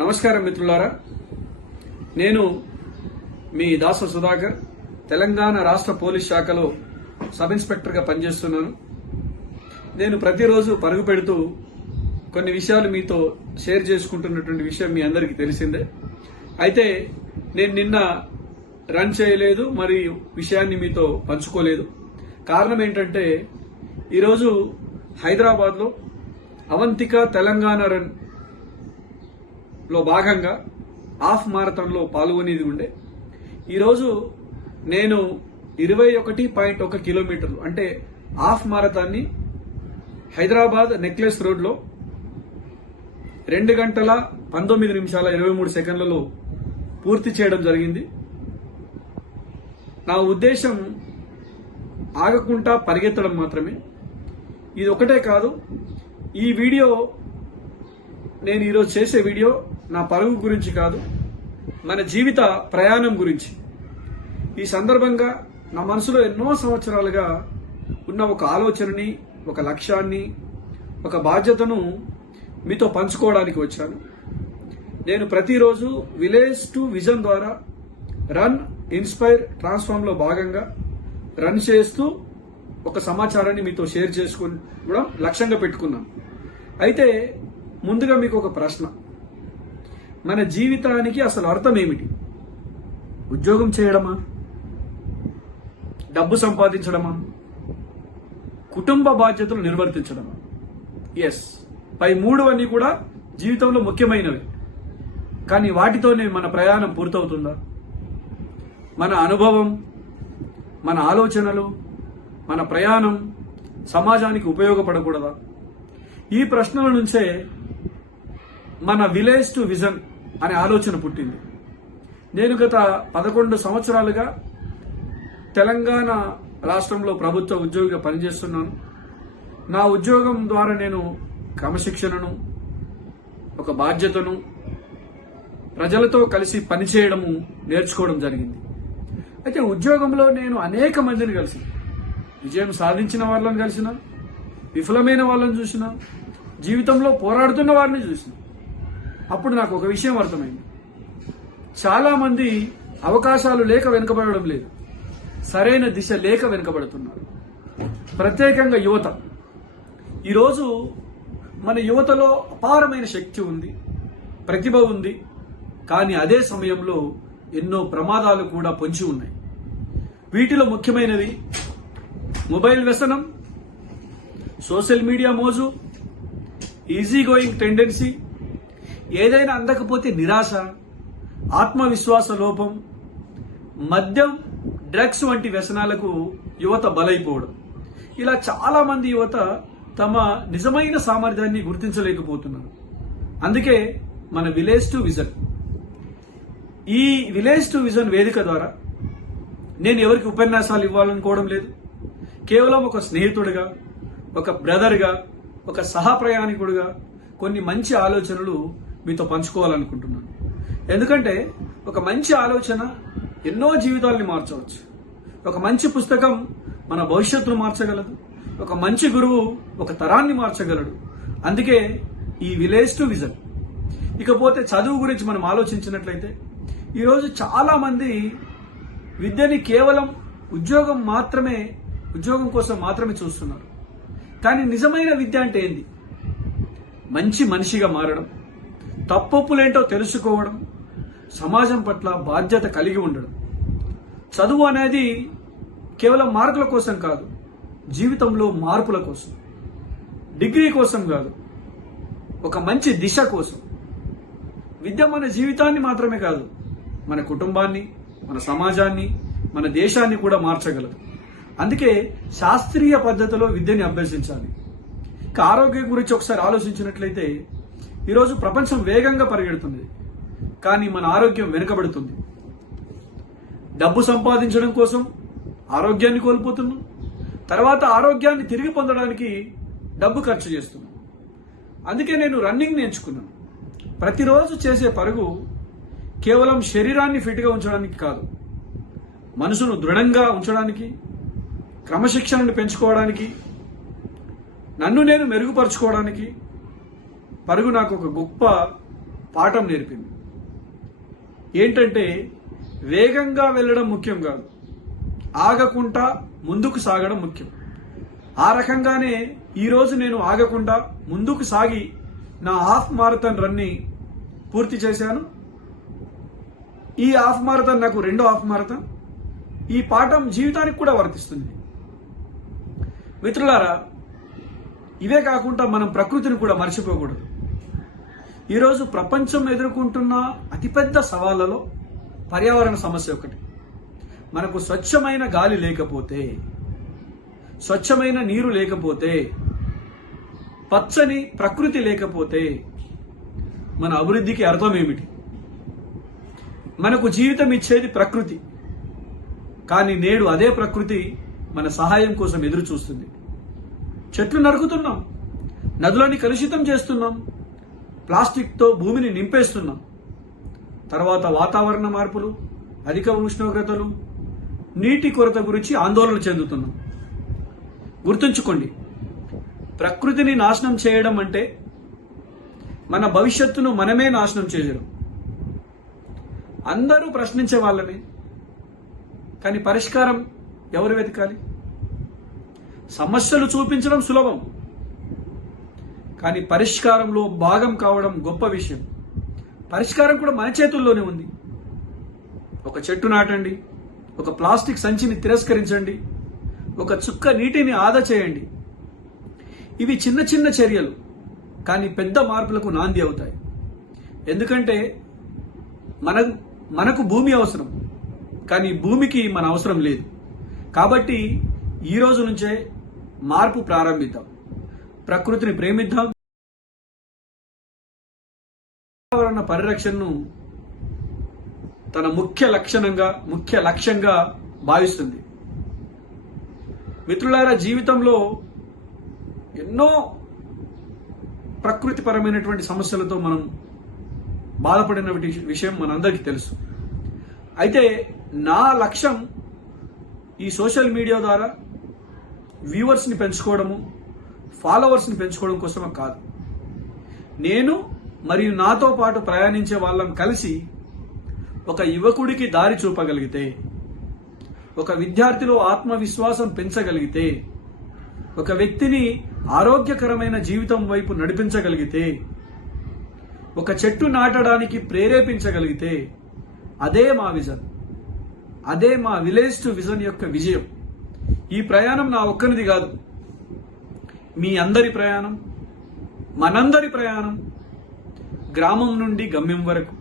నమస్కారం మిత్రులారా, నేను మీ దాస సుధాకర్, తెలంగాణ రాష్ట్ర పోలీస్ శాఖలో సబ్ ఇన్స్పెక్టర్గా పనిచేస్తున్నాను. నేను ప్రతిరోజు పరుగు పెడుతూ కొన్ని విషయాలు మీతో షేర్ చేసుకుంటున్నటువంటి విషయం మీ అందరికీ తెలిసిందే. అయితే నేను నిన్న రన్ చేయలేదు, మరి విషయాన్ని మీతో పంచుకోలేదు. కారణం ఏంటంటే ఈరోజు హైదరాబాద్లో అవంతిక తెలంగాణ రన్ లో భాగంగా హాఫ్ మారథాన్లో పాల్గొనేది ఉండే. ఈరోజు నేను 21.1 కిలోమీటర్లు అంటే హాఫ్ మారథాన్ని హైదరాబాద్ నెక్లెస్ రోడ్లో 2 గంటల 19 నిమిషాల 23 సెకండ్లలో పూర్తి చేయడం జరిగింది. నా ఉద్దేశం ఆగకుండా పరిగెత్తడం మాత్రమే. ఇది ఒకటే కాదు, ఈ వీడియో నేను ఈరోజు చేసే వీడియో నా పరుగు గురించి కాదు, మన జీవిత ప్రయాణం గురించి. ఈ సందర్భంగా నా మనసులో ఎన్నో సంవత్సరాలుగా ఉన్న ఒక ఆలోచనని, ఒక లక్ష్యాన్ని, ఒక బాధ్యతను మీతో పంచుకోవడానికి వచ్చాను. నేను ప్రతిరోజు విలేజ్ టు విజన్ ద్వారా రన్, ఇన్స్పైర్, ట్రాన్స్ఫార్మ్లో భాగంగా రన్ చేస్తూ ఒక సమాచారాన్ని మీతో షేర్ చేసుకోవడం లక్ష్యంగా పెట్టుకున్నాను. అయితే ముందుగా మీకు ఒక ప్రశ్న, మన జీవితానికి అసలు అర్థం ఏమిటి? ఉద్యోగం చేయడమా? డబ్బు సంపాదించడమా? కుటుంబ బాధ్యతలు నిర్వర్తించడమా? ఎస్, పై మూడువన్నీ కూడా జీవితంలో ముఖ్యమైనవి. కానీ వాటితోనే మన ప్రయాణం పూర్తవుతుందా? మన అనుభవం, మన ఆలోచనలు, మన ప్రయాణం సమాజానికి ఉపయోగపడకూడదా? ఈ ప్రశ్నల నుంచే మన విలేజ్ టు విజన్ అనే ఆలోచన పుట్టింది. నేను గత 11 సంవత్సరాలుగా తెలంగాణ రాష్ట్రంలో ప్రభుత్వ ఉద్యోగిగా పనిచేస్తున్నాను. నా ఉద్యోగం ద్వారా నేను క్రమశిక్షణను, ఒక బాధ్యతను, ప్రజలతో కలిసి పనిచేయడము నేర్చుకోవడం జరిగింది. అయితే ఉద్యోగంలో నేను అనేక మందిని కలిసి, విజయం సాధించిన వాళ్ళని కలిసిన, విఫలమైన వాళ్ళని చూసిన, జీవితంలో పోరాడుతున్న వారిని చూసిన. అప్పుడు నాకు ఒక విషయం అర్థమైంది. చాలా మంది అవకాశాలు లేక వెనుకబడడం లేదు, సరైన దిశ లేక వెనుకబడుతున్నారు. ప్రత్యేకంగా యువత. ఈరోజు మన యువతలో అపారమైన శక్తి ఉంది, ప్రతిభ ఉంది. కానీ అదే సమయంలో ఎన్నో ప్రమాదాలు కూడా పొంచి ఉన్నాయి. వీటిలో ముఖ్యమైనవి మొబైల్ వ్యసనం, సోషల్ మీడియా మోజు, ఈజీ గోయింగ్ టెండెన్సీ, ఏదైనా అందకపోతే నిరాశ, ఆత్మవిశ్వాస లోపం, మద్యం, డ్రగ్స్ వంటి వ్యసనాలకు యువత బలైపోవడం. ఇలా చాలా మంది యువత తమ నిజమైన సామర్థ్యాన్ని గుర్తించలేకపోతున్నారు. అందుకే మన విలేజ్ టు విజన్, ఈ విలేజ్ టు విజన్ వేదిక ద్వారా నేను ఎవరికి ఉపన్యాసాలు ఇవ్వాలనుకోవడం లేదు. కేవలం ఒక స్నేహితుడిగా, ఒక బ్రదర్గా, ఒక సహప్రయాణికుడిగా కొన్ని మంచి ఆలోచనలు మీతో పంచుకోవాలనుకుంటున్నాను. ఎందుకంటే ఒక మంచి ఆలోచన ఎన్నో జీవితాలని మార్చవచ్చు. ఒక మంచి పుస్తకం మన భవిష్యత్తును మార్చగలదు. ఒక మంచి గురువు ఒక తరాన్ని మార్చగలడు. అందుకే ఈ విలేజ్ టు విజన్. ఇకపోతే చదువు గురించి మనం ఆలోచించినట్లయితే ఈరోజు చాలా మంది విద్యని కేవలం ఉద్యోగం కోసం మాత్రమే చూస్తున్నారు. కానీ నిజమైన విద్య అంటే ఏంది? మంచి మనిషిగా మారడం, తప్పొప్పులేంటో తెలుసుకోవడం, సమాజం పట్ల బాధ్యత కలిగి ఉండడం. చదువు అనేది కేవలం మార్కుల కోసం కాదు, జీవితంలో మార్పుల కోసం. డిగ్రీ కోసం కాదు, ఒక మంచి దిశ కోసం. విద్య మన జీవితాన్ని మాత్రమే కాదు, మన కుటుంబాన్ని, మన సమాజాన్ని, మన దేశాన్ని కూడా మార్చగలదు. అందుకే శాస్త్రీయ పద్ధతిలో విద్యని అభ్యసించాలి. ఇక ఆరోగ్యం గురించి ఒకసారి ఆలోచించినట్లయితే ఈరోజు ప్రపంచం వేగంగా పరిగెడుతుంది, కానీ మన ఆరోగ్యం వెనుకబడుతుంది. డబ్బు సంపాదించడం కోసం ఆరోగ్యాన్ని కోల్పోతున్నాం, తర్వాత ఆరోగ్యాన్ని తిరిగి పొందడానికి డబ్బు ఖర్చు చేస్తున్నాం. అందుకే నేను రన్నింగ్ నేర్చుకున్నాను. ప్రతిరోజు చేసే పరుగు కేవలం శరీరాన్ని ఫిట్గా ఉంచడానికి కాదు, మనసును దృఢంగా ఉంచడానికి, క్రమశిక్షణను పెంచుకోవడానికి, నన్ను నేను మెరుగుపరుచుకోవడానికి పరుగు నాకు ఒక గొప్ప పాఠం నేర్పింది. ఏంటంటే వేగంగా వెళ్ళడం ముఖ్యం కాదు, ఆగకుండా ముందుకు సాగడం ముఖ్యం. ఆ రకంగానే ఈరోజు నేను ఆగకుండా ముందుకు సాగి నా హాఫ్ మారథాన్ రన్ని పూర్తి చేశాను. ఈ హాఫ్ మారథాన్ నాకు రెండో హాఫ్ మారథాన్. ఈ పాఠం జీవితానికి కూడా వర్తిస్తుంది. మిత్రులారా, ఇవే కాకుండా మనం ప్రకృతిని కూడా మర్చిపోకూడదు. ఈరోజు ప్రపంచం ఎదుర్కొంటున్న అతిపెద్ద సవాళ్లలో పర్యావరణ సమస్య ఒకటి. మనకు స్వచ్ఛమైన గాలి లేకపోతే, స్వచ్ఛమైన నీరు లేకపోతే, పచ్చని ప్రకృతి లేకపోతే మన అభివృద్ధికి అర్థం ఏమిటి? మనకు జీవితం ఇచ్చేది ప్రకృతి, కానీ నేడు అదే ప్రకృతి మన సహాయం కోసం ఎదురు చూస్తుంది. చెట్లు నరుకుతున్నాం, నదులని కలుషితం చేస్తున్నాం, ప్లాస్టిక్తో భూమిని నింపేస్తున్నాం. తర్వాత వాతావరణ మార్పులు, అధిక ఉష్ణోగ్రతలు, నీటి కొరత గురించి ఆందోళన చెందుతున్నాం. గుర్తుంచుకోండి, ప్రకృతిని నాశనం చేయడం అంటే మన భవిష్యత్తును మనమే నాశనం చేయడం. అందరూ ప్రశ్నించే వాళ్ళమే, కానీ పరిష్కారం ఎవరు వెతకాలి? సమస్యలు చూపించడం సులభం, కానీ పరిష్కారంలో భాగం కావడం గొప్ప విషయం. పరిష్కారం కూడా మన చేతుల్లోనే ఉంది. ఒక చెట్టు నాటండి, ఒక ప్లాస్టిక్ సంచిని తిరస్కరించండి, ఒక చుక్క నీటిని ఆదా చేయండి. ఇవి చిన్న చిన్న చర్యలు, కానీ పెద్ద మార్పులకు నాంది అవుతాయి. ఎందుకంటే మనకు భూమి అవసరం, కానీ భూమికి మన అవసరం లేదు. కాబట్టి ఈ రోజు నుంచే మార్పు ప్రారంభిద్దాం, ప్రకృతిని ప్రేమిద్దాం, పర్యావరణ పరిరక్షణను తన ముఖ్య లక్ష్యంగా భావిస్తుంది. మిత్రులారా, జీవితంలో ఎన్నో ప్రకృతిపరమైనటువంటి సమస్యలతో మనం బాధపడిన విషయం మనందరికీ తెలుసు. అయితే నా లక్ష్యం ఈ సోషల్ మీడియా ద్వారా వ్యూవర్స్ని పెంచుకోవడము, ఫాలోవర్స్ని పెంచుకోవడం కోసమే కాదు. నేను మరియు నాతో పాటు ప్రయాణించే వాళ్ళం కలిసి ఒక యువకుడికి దారి చూపగలిగితే, ఒక విద్యార్థిలో ఆత్మవిశ్వాసం పెంచగలిగితే, ఒక వ్యక్తిని ఆరోగ్యకరమైన జీవితం వైపు నడిపించగలిగితే, ఒక చెట్టు నాటడానికి ప్రేరేపించగలిగితే, అదే మా విజన్, అదే మా విలేజ్ టు విజన్ యొక్క విజయం. ఈ ప్రయాణం నా ఒక్కరిది కాదు, మీ అందరి ప్రయాణం, మనందరి ప్రయాణం. గ్రామం నుండి గమ్యం వరకు,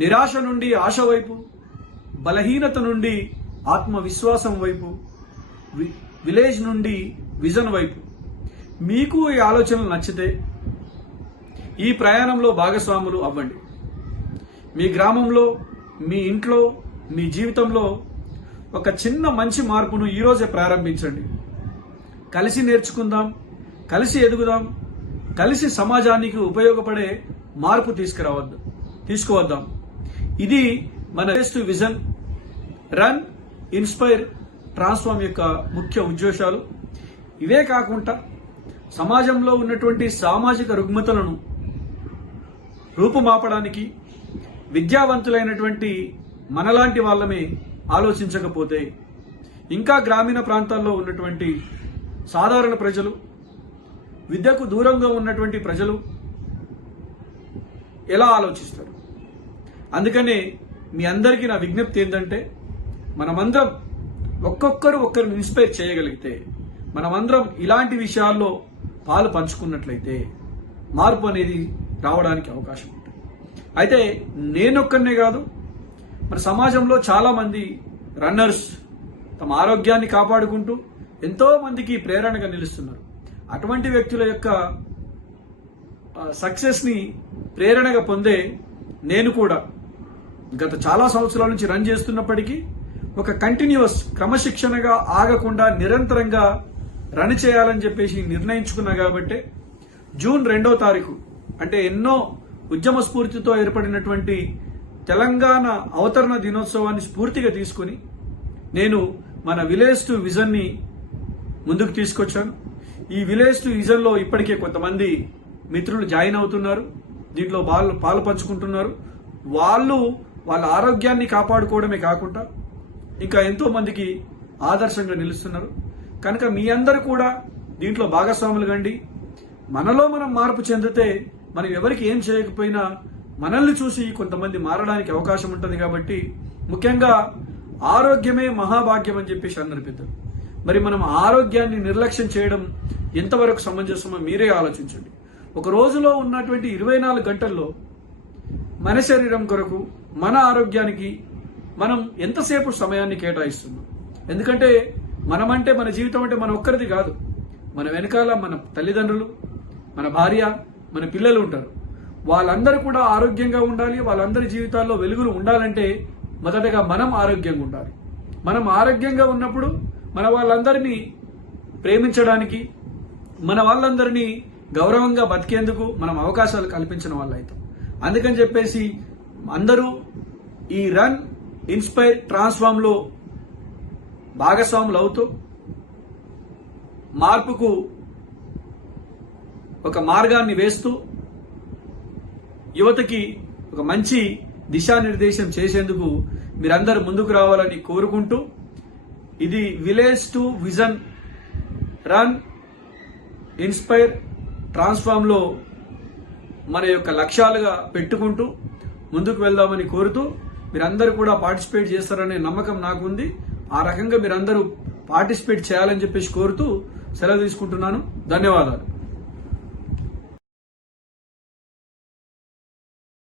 నిరాశ నుండి ఆశ వైపు, బలహీనత నుండి ఆత్మవిశ్వాసం వైపు, విలేజ్ నుండి విజన్ వైపు. మీకు ఈ ఆలోచనలు నచ్చితే ఈ ప్రయాణంలో భాగస్వాములు అవ్వండి. మీ గ్రామంలో, మీ ఇంట్లో, మీ జీవితంలో ఒక చిన్న మంచి మార్పును ఈరోజే ప్రారంభించండి. కలిసి నేర్చుకుందాం, కలిసి ఎదుగుదాం, కలిసి సమాజానికి ఉపయోగపడే మార్పు తీసుకువద్దాం. ఇది మన విజన్, రన్, ఇన్స్పైర్, ట్రాన్స్ఫార్మ్ యొక్క ముఖ్య ఉద్దేశాలు. ఇవే కాకుండా సమాజంలో ఉన్నటువంటి సామాజిక రుగ్మతలను రూపుమాపడానికి విద్యావంతులైనటువంటి మనలాంటి వాళ్ళమే ఆలోచించకపోతే, ఇంకా గ్రామీణ ప్రాంతాల్లో ఉన్నటువంటి సాధారణ ప్రజలు, విద్యకు దూరంగా ఉన్నటువంటి ప్రజలు ఎలా ఆలోచిస్తారు? అందుకనే మీ అందరికీ నా విజ్ఞప్తి ఏంటంటే, మనమందరం ఒక్కరిని ఇన్స్పైర్ చేయగలిగితే, మనమందరం ఇలాంటి విషయాల్లో పాలు పంచుకున్నట్లయితే మార్పు అనేది రావడానికి అవకాశం ఉంటుంది. అయితే నేనొక్కనే కాదు, మన సమాజంలో చాలా మంది రన్నర్స్ తమ ఆరోగ్యాన్ని కాపాడుకుంటూ ఎంతో మందికి ప్రేరణగా నిలుస్తున్నారు. అటువంటి వ్యక్తుల యొక్క సక్సెస్ ని ప్రేరణగా పొందే నేను కూడా గత చాలా సంవత్సరాల నుంచి రన్ చేస్తున్నప్పటికీ ఒక కంటిన్యూస్, క్రమశిక్షణగా ఆగకుండా నిరంతరంగా రన్ చేయాలని చెప్పేసి నిర్ణయించుకున్నా. కాబట్టి జూన్ 2వ తారీఖు అంటే ఎన్నో ఉద్యమ స్ఫూర్తితో ఏర్పడినటువంటి తెలంగాణ అవతరణ దినోత్సవాన్ని స్ఫూర్తిగా తీసుకుని నేను మన విలేజ్ టు విజన్ ని ముందుకు తీసుకొచ్చాను. ఈ విలేజ్ టు విజన్ లో ఇప్పటికే కొంతమంది మిత్రులు జాయిన్ అవుతున్నారు. దీంట్లో పాలు పంచుకుంటున్నారు. వాళ్ళు వాళ్ళ ఆరోగ్యాన్ని కాపాడుకోవడమే కాకుండా ఇంకా ఎంతో మందికి ఆదర్శంగా నిలుస్తున్నారు. కనుక మీ అందరూ కూడా దీంట్లో భాగస్వాములు కండి. మనలో మనం మార్పు చెందితే మనం ఎవరికి ఏం చేయకపోయినా మనల్ని చూసి కొంతమంది మారడానికి అవకాశం ఉంటుంది. కాబట్టి ముఖ్యంగా ఆరోగ్యమే మహాభాగ్యం అని చెప్పేసి అన్నారు పెద్దలు. మరి మనం ఆరోగ్యాన్ని నిర్లక్ష్యం చేయడం ఎంతవరకు సమంజసమో మీరే ఆలోచించండి. ఒక రోజులో ఉన్నటువంటి 24 గంటల్లో మన శరీరం కొరకు, మన ఆరోగ్యానికి మనం ఎంతసేపు సమయాన్ని కేటాయిస్తున్నాం? ఎందుకంటే మనమంటే, మన జీవితం అంటే మన ఒక్కరిది కాదు. మన వెనకాల మన తల్లిదండ్రులు, మన భార్య, మన పిల్లలు ఉంటారు. వాళ్ళందరూ కూడా ఆరోగ్యంగా ఉండాలి. వాళ్ళందరి జీవితాల్లో వెలుగులు ఉండాలంటే మొదటగా మనం ఆరోగ్యంగా ఉండాలి. మనం ఆరోగ్యంగా ఉన్నప్పుడు మన వాళ్ళందరినీ ప్రేమించడానికి, మన వాళ్ళందరినీ గౌరవంగా బతికేందుకు మనం అవకాశాలు కల్పించిన వాళ్ళు అవుతాం. అందుకని చెప్పేసి అందరూ ఈ రన్, ఇన్స్పైర్, ట్రాన్స్ఫార్మ్ లో భాగస్వాములు అవుతూ మార్పుకు ఒక మార్గాన్ని వేస్తూ యువతకి ఒక మంచి దిశానిర్దేశం చేసేందుకు మీరందరూ ముందుకు రావాలని కోరుకుంటూ, ఇది village to vision run, inspire, transform లో మన యొక్క లక్ష్యాలుగా పెట్టుకుంటూ ముందుకు వెళ్దామని కోరుతూ, మీరందరూ కూడా పార్టిసిపేట్ చేస్తారనే నమ్మకం నాకుంది. ఆ రకంగా మీరందరూ పార్టిసిపేట్ చేయాలని చెప్పేసి కోరుతూ సెలవు తీసుకుంటున్నాను. ధన్యవాదాలు.